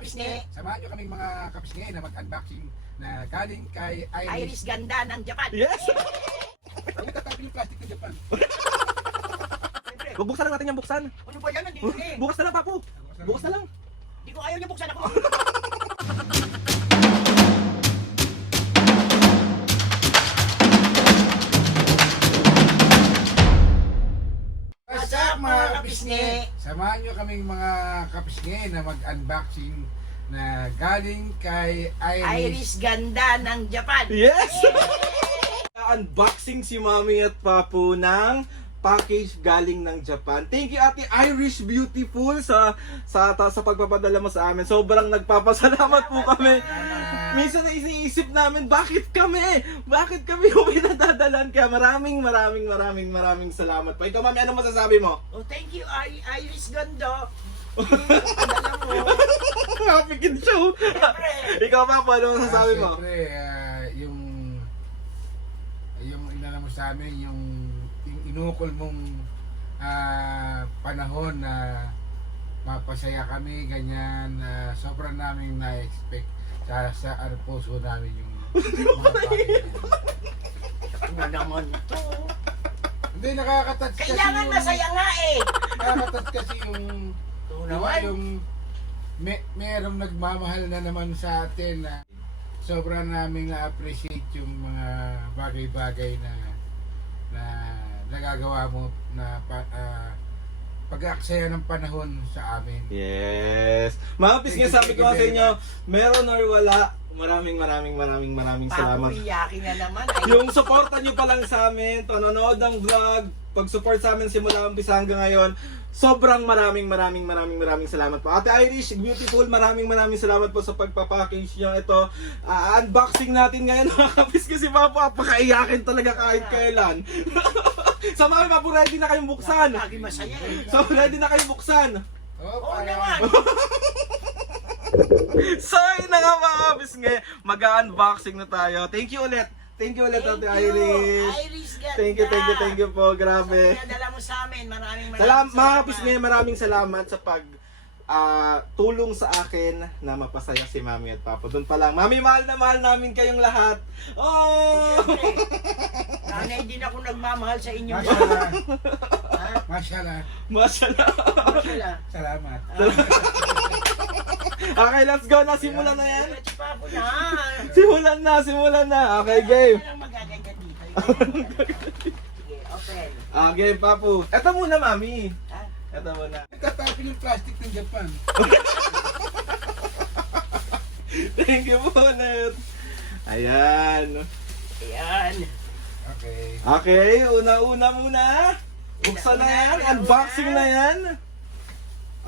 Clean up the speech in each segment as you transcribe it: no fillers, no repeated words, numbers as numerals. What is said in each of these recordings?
kapisngi. Samahan nyo kaming mga kapisngi na mag-unboxing na galing kay Iris ganda ng Japan. Yes! Ang nagtatapin yung plastic ng Japan. Buksan lang natin yung buksan. Ano ba yan? Nandito eh. Bukas na lang, Papo. Bukas na lang. Hindi ko ayaw niya buksan ako. What's up mga kapisngi? Samahan nyo kaming mga kapisngi na mag-unboxing na galing kay Iris ganda ng Japan. Yes! Unboxing si Mami at Papo ng package galing ng Japan. Thank you Ate Irish Beautiful sa pagpapadala mo sa amin. Sobrang nagpapasalamat po kami. Minsan iniisip namin, bakit kami yung pinadadalan? Kaya maraming salamat po. Ikaw Mami, ano masasabi mo? Oh, thank you Iris ganda. Padala mo. Happy Kid Show! Siyempre. Ikaw Papo, ano masasabi mo? Siyempre, yung inala mo sa amin, yung inukol mong panahon na mapasaya kami, ganyan, sobrang naming na-expect sa puso namin yung mga bagay. Ano naman to? Hindi, nakakatats kasi Kailangan yung, masaya nga eh. nakakatats kasi yung, Ito diba, naman. yung merong nagmamahal na naman sa atin na sobrang namin na-appreciate yung mga bagay-bagay na nagagawa mo na pag-aaksaya ng panahon sa amin. Yes. Mga pisngi, sabi ko nga sa inyo, meron or wala, maraming salamat. Papuyakin na naman. Ay, Yung suporta nyo pa lang sa amin, panonood ng vlog, pag-support sa amin simula umpisa hanggang ngayon, sobrang maraming salamat po. Ate Irish Beautiful, maraming salamat po sa pagpapackage nyo. Ito, unboxing natin ngayon mga kapisngi. Si Papa, pakaiyakin talaga kahit kailan. So Mami, Papo, ready na kayong buksan? lagi masaya eh. So ready na kayong buksan? Oo naman. So yun na nga mga kapisngi, mag-unboxing na tayo. Thank you ulit. Thank you ulit Ate Irish. Iris ganda. Thank you po, grabe. Sa pinadala mo sa amin, maraming Mga kapisngi, maraming salamat sa pag tulong sa akin na mapasaya si Mami at Papo. Doon pa lang, Mami, mahal na mahal namin kayong lahat. Oh! Siyempre, nanay din ako nagmamahal sa inyo. Mashallah. Ha? Mashallah. Mashallah. Mashallah. Salamat. Okay, let's go na. Simulan na yan. Si Papo na. Simulan na. Okay, game. Walang magaganyan dito. Sige, open. Game, Papo. Ito muna, Mami. Ha? Ito muna. Nagtatapin yung plastic ng Japan. Thank you po ulit. Ayan. Ayan. Okay. Okay, una muna. Buksan na yan. Unboxing na yan.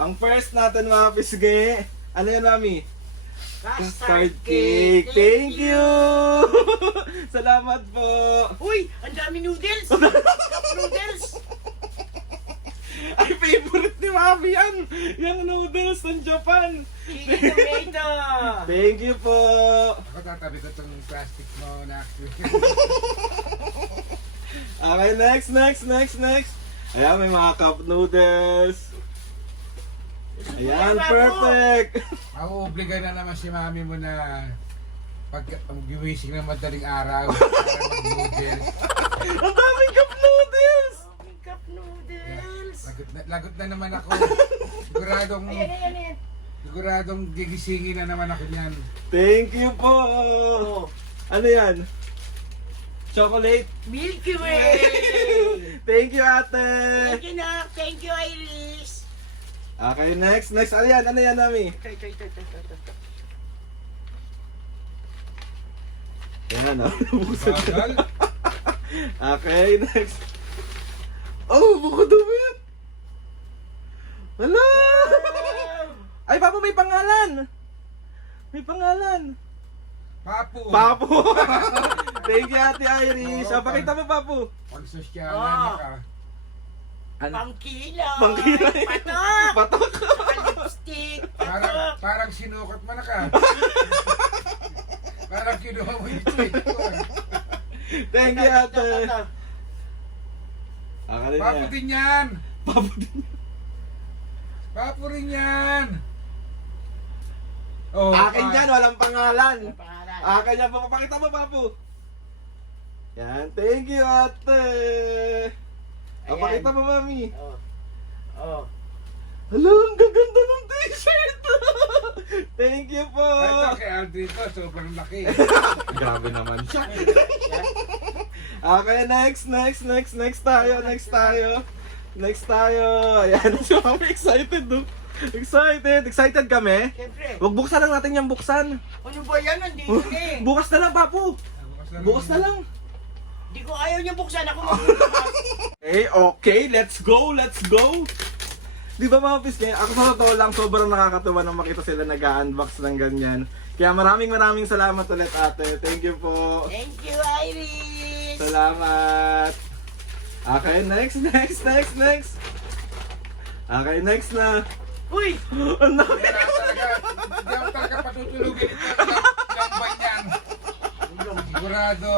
Ang first natin mga pisgi. Ano yan, Mami? Custard cake. Thank you. Salamat po. Uy, ang dami noodles. Cup noodles. Ay, favorite ni Mami yan. Yung noodles ng Japan. Chili tomato. Thank you po. Ako tatabi ko itong plastic mo na Okay, next. Ayan, may mga cup noodles. Ayan, perfect. Mauobliga na naman si Mami mo na pag giwising ng madaling araw para mag-noodles. Ang daming cup noodles. Cup noodles. Lagot na naman ako. Siguradong Ayan. siguradong gigisingin na naman ako niyan. Thank you po. Ano yan? Chocolate. Milky Way. Thank you, ate. Thank you na. Thank you, Iris. Okay, next. Ano yan, Mami? Ito. Yan, oh. Bagal. Okay, next. Oh, buko damit. Hala! Ay, Papo, may pangalan. Papo. Papo. Thank you, Ate Irish. Pakita mo, Papo. Pag sosyalan ka. Pangkilay. Pangkilay. Patok. Patok. Lipstick. Parang sinukot mo na ka. Parang kinuha mo yung tweet ko. Thank you, Ate. Papo din yan. Papo din. Papo rin yan. Oh, Akin yan, walang pangalan. Ang pangalan. Akin yan, papakita mo, Papu. Yan, thank you, ate. Papakita mo, mami. Oh. Oh. Hala, ang gaganda ng t-shirt. Thank you po. Ito kay Aldrich to, sobrang laki. Grabe naman siya. Okay, next tayo. Next tayo. Ayan, si Mami excited, no? Excited kami. Siyempre. Wag buksan lang natin yung buksan. Ano ba yan? Nandito na eh. Bukas na lang, Papu. Bukas na lang. Di ko ayaw niya buksan. Ako magbubukas. Okay, let's go. Di ba mga pisngi, ako sa totoo lang sobrang nakakatuwa nang makita sila nag-unbox ng ganyan. Kaya maraming salamat ulit, ate. Thank you po. Thank you, Iris. Salamat. Okay, next. Okay, next na. Uy! Ang dami. Hindi ako talaga patutulugin ito. Lambay niyan. Sigurado.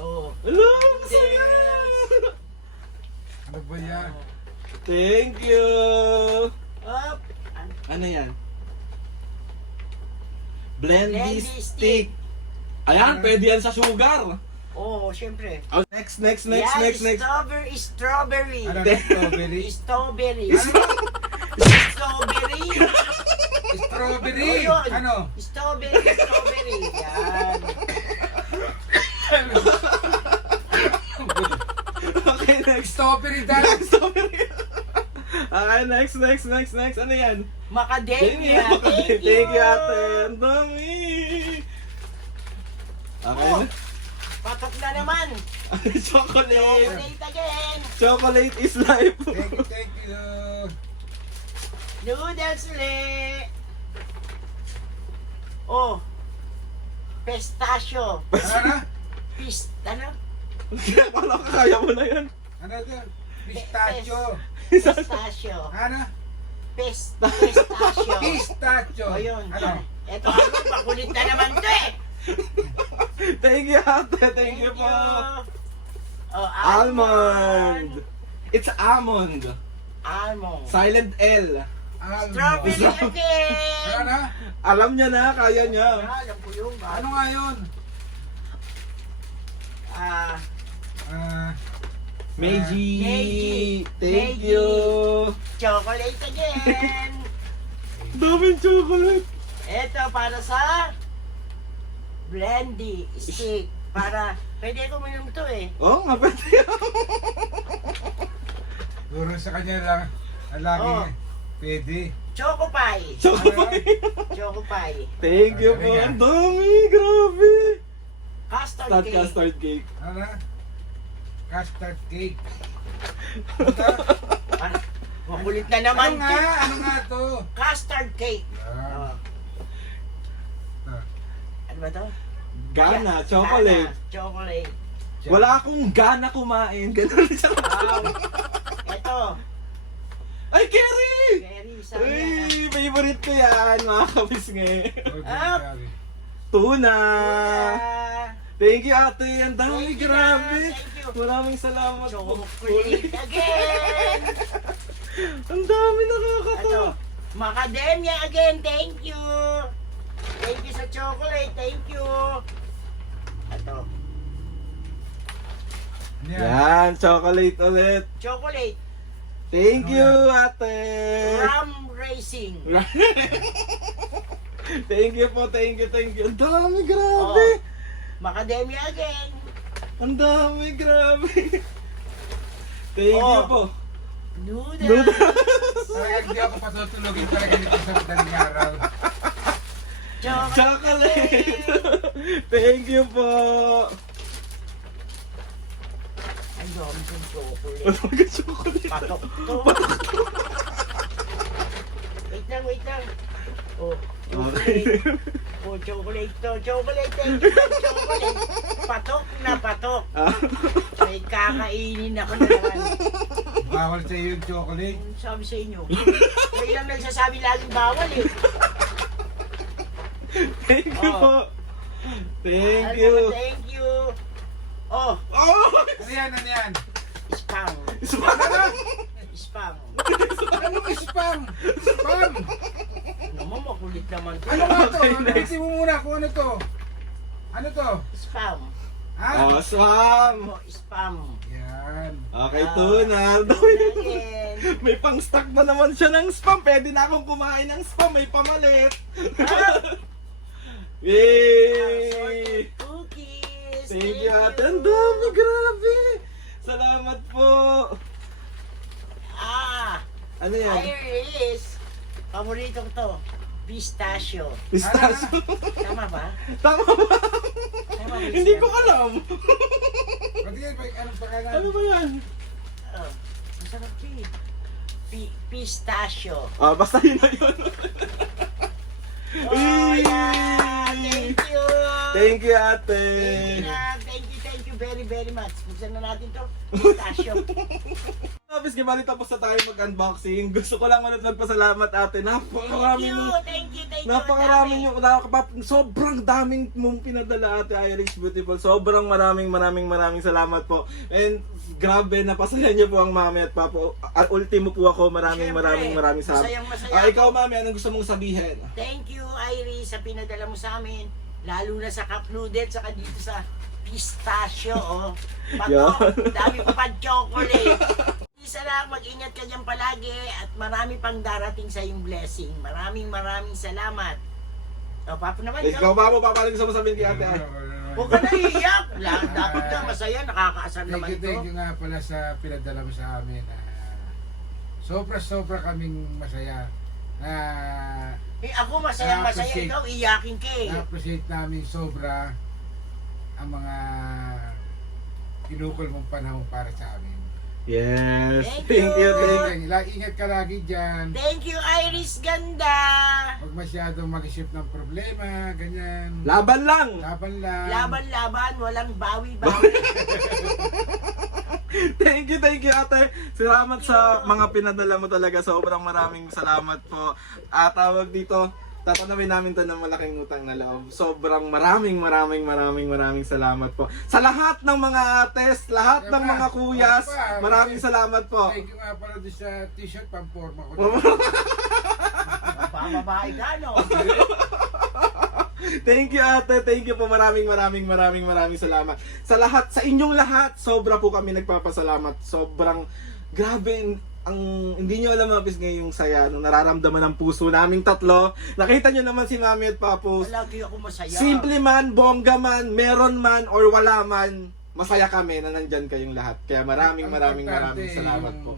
Oh. Hello, ang saya. Ano ba yan? Thank you. Up. Ano yan? Blendy Blendy stick. Ayan, pwede yan sa sugar. Oh, siyempre. Oh, next. Yan, strawberry. Ano na strawberry? Strawberry. Ano? Strawberry. Strawberry? Oh, yun. Ano? Strawberry. Yan. Okay, next. Strawberry dahil. Strawberry. Okay, next. Ano yan? Macadamia. Thank you, ate. Ang dami. Okay. Oh. Patok na naman. Chocolate. Chocolate again. Chocolate is life. Thank you. Noodles ulit. Oh. Pistachio. Ano? Ano? Akala ko kaya mo na yan. Ano ito? Pistachio. Pistachio. Ano? Pistachio. Pistachio. O yun. Ano? Eto, pakulit na naman to eh. Thank you, ate. Thank you po. Oh, Almond. It's almond. Almond. Silent L. Almond. Strawberry again. Ano? Alam niya na, kaya niya. Alam ko yun. Ano nga yun? Ah, Meiji. Meiji. Thank Meiji. you. chocolate again. Daming chocolate. Ito para sa Blendy stick. Para, pwede ko minom to eh. Oo nga, pwede. Puro sa kanya lang. Ang lagi Oh. niya. Pwede. Choco pie. Chocolate. Choco pie. Thank you po. Ang dami. Grabe. Custard Start cake. custard cake. Ano? Custard cake. Ah, makulit na naman. Ano nga? Ano nga to? Custard cake. Ah. Oh. Ah. Ano ba to? Gana, chocolate. Gana, chocolate. Wala akong gana kumain. Ganun siya. Wow. Ito. Ay, Kerry! Very sana. Ay, favorite ko yan, mga kabisngi. Up. Tuna! Ah, Thank you, ate. Ang dami, Thank you, grabe. thank you. Maraming salamat po. chocolate again. Ang dami Ito. nakakatawa. Macadamia again. Thank you. Thank you sa chocolate. Thank you. Ito. Yan, chocolate ulit. Chocolate. Thank you, ate. Ram Racing. Thank you po, thank you. Ang dami, grabe. Oh. Macadamia again. Ang dami, grabe. Thank you Oh. po. Noodles. Talagang hindi ako patutulogin talaga dito sa madaling araw. Chocolate. Thank you po. Ang dami kong chocolate. Ano ka chocolate? Patok to. Wait lang. Oh, chocolate. Oh, chocolate to. Chocolate. Thank you, chocolate. Patok na patok. Ah, May kakainin ako na naman. Bawal sa iyo yung chocolate. Ano sabi sa inyo? Kayo lang nagsasabi laging bawal eh. Thank you Oh. po. Thank Ano, you. Thank you. Oh, Oh! Ano yan? Ano yan? spam. Ano? Spam. Anong spam? Spam? Ano mo makulit naman to. Ano nga to? Okay, next. Next mo muna kung ano to. Ano to? Spam. Ha? Awesome! Spam. Yan. Okay, Tunal. Again. May pang-stock na naman siya ng spam. Pwede na akong kumain ng spam. May pamalit. Yay! Assorted cookies. Thank you, ate. Ang dami, grabe. Salamat po. Ano yan? Iris. Paborito ko to. Pistachio. Pistachio. Tama ba? Tama ba? Tama ba? Hindi ko alam. Pati yan, anong pangalan? Ano ba yan? Oh, masarap yun. Pistachio. Basta yun na yun. Oh, yeah! Thank you! Thank you, ate. Thank you very, very much. Buksan na natin to. Pistachio. Tapos gimali tapos na tayo mag-unboxing. Gusto ko lang ulit magpasalamat, ate. Thank you. Napakaraming yung sobrang daming mong pinadala, ate Irish Beautiful. Sobrang maraming salamat po. And grabe, napasaya niyo po ang mami at papa. Ultimo po ako, maraming salamat. Masayang-masaya. Ikaw, mami, anong gusto mong sabihin? Thank you, Iris, sa pinadala mo sa amin. Lalo na sa cup noodle, saka dito sa pistachio, oh. Pato, dami ko pa chocolate. Isa lang, mag-ingat ka dyan palagi at marami pang darating sa iyong blessing. Maraming salamat. O, Papa naman, Ikaw ba mo papalag sa sabihin kay ate? Ay? huwag ka na iiyak. Dapat na masaya, nakakaasar Thank naman you, ito. thank you nga pala sa pinadala mo sa amin. Sobra kaming masaya. Ako masaya, Na-appreciate. ikaw iyakin ka eh. Na-appreciate namin sobra ang mga kinukul mong panahon para sa amin. Yes. Thank you. Ingat ka lagi dyan. Thank you, Iris Ganda. Huwag masyadong mag-isip ng problema, ganyan. Laban lang. Laban lang. Laban, walang bawi-bawi. Thank you, ate. Salamat sa mga pinadala mo talaga. Sobrang maraming salamat po. Tawag dito, tatanawin namin to ng malaking utang na loob. Sobrang maraming salamat po. Sa lahat ng mga ates, lahat ng mga kuyas, maraming salamat po. Thank you nga pala doon sa t-shirt, pang-forma ko. Bababae ka, no? Thank you, ate. Thank you po. Maraming salamat. Sa lahat, sa inyong lahat, sobra po kami nagpapasalamat. Sobrang grabe. Hindi nyo alam, mapis ngayong saya nung nararamdaman ng puso naming tatlo. Nakita nyo naman si Mami at Papu. Lagi ako masaya. Simple man, bongga man, meron man, or wala man, masaya kami na nandyan kayong lahat. Kaya maraming salamat po.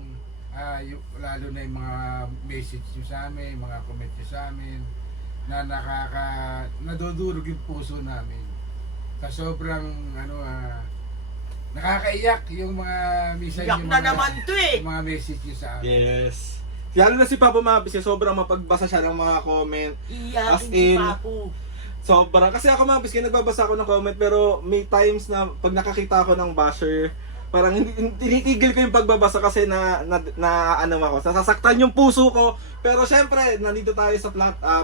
Lalo na yung mga message nyo sa amin, mga comment nyo sa amin, na nadudurog yung puso namin. Sa sobrang nakakaiyak yung mga message Iyak na naman to eh. yung mga message nyo sa amin. Yes. Lalo na si Papa Mabis, sobrang mapagbasa siya ng mga comment. Iyakin As si in, Papu. Sobrang. Kasi ako Mabis, nagbabasa ako ng comment, pero may times na pag nakakita ako ng basher, parang tinitigil ko yung pagbabasa kasi nasasaktan yung puso ko. Pero syempre, nandito tayo sa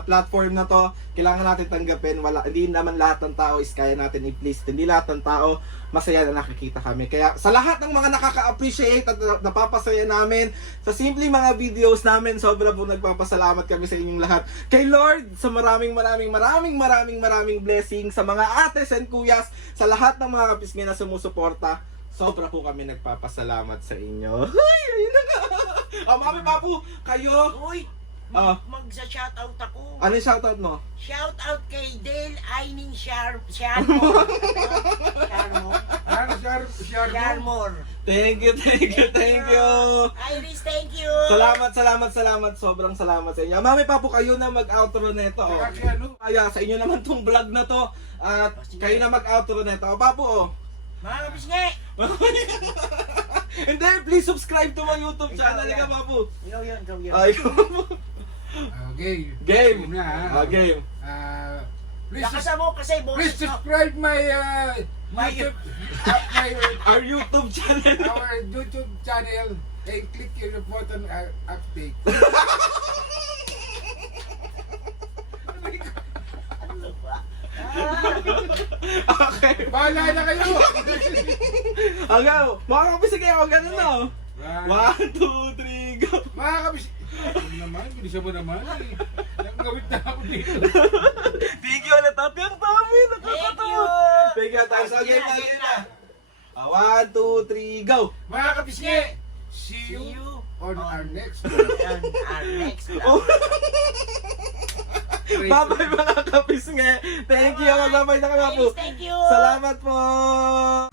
platform na to. Kailangan natin tanggapin. Hindi naman lahat ng tao is kaya natin i-please. Hindi lahat ng tao masaya na nakikita kami. Kaya sa lahat ng mga nakaka-appreciate at napapasaya namin, sa simple mga videos namin, sobra po nagpapasalamat kami sa inyong lahat. Kay Lord, sa maraming blessing, sa mga ates and kuyas, sa lahat ng mga kapisngi na sumusuporta, sobra po kami nagpapasalamat sa inyo. Ay, ayun na nga. Mami, Papu, kayo. Uy, magsa-shoutout ako. Ano yung shoutout mo? Shoutout kay Dale Aining Sharmore. Sharmore. Thank you. Iris, thank you. Salamat. Sobrang salamat sa inyo. Mami, Papu, kayo na mag-outro nito. Oh. Kaya sa inyo naman tong vlog na to. At kayo na mag-outro nito. Papu, oh. Mga kapisngi! And then, please subscribe to my YouTube channel. Ikaw, Papu. Ikaw yun. Ikaw, Papu. Okay. Game. Na, Game. Lakasan mo kasi boses Please mo. subscribe my Our YouTube channel. our YouTube channel and click your button update. Ano ba? Okay. Bahala na kayo! Hanggang, makakapisa kayo ako ganun na. 1, 2, 3, go. Mga kabis... Ano naman, bilisan mo naman eh. gagawin na ako dito. Thank you ulit, ate. Ang dami. Nakakatawa. Thank you, ate. So, game na. 1, 2, 3, go! Mga kapisngi, see See you you on our next on our next Oh. vlog. Bye-bye mga kapis nga. Thank you. Magbabay na kayo po. Thank you. Salamat po.